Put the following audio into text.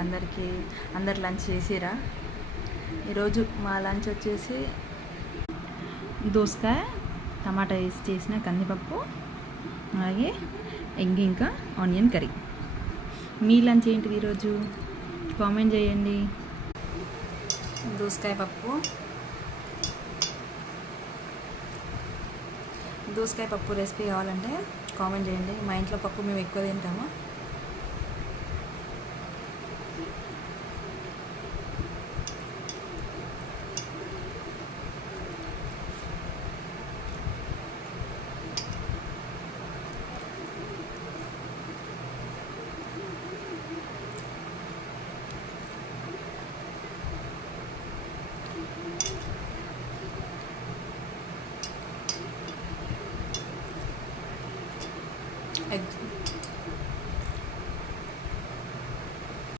అందరు లంచ్ చేసిరా? ఈరోజు మా లంచ్ వచ్చేసి దోసకాయ టమాటా వేసి చేసిన కందిపప్పు, అలాగే ఎగ్ ఇంకా ఆనియన్ కర్రీ. మీ లంచ్ ఏంటిది ఈరోజు? కామెంట్ చేయండి. దోసకాయ పప్పు రెసిపీ కావాలంటే కామెంట్ చేయండి. మా ఇంట్లో పప్పు మేము ఎక్కువ తింటాము.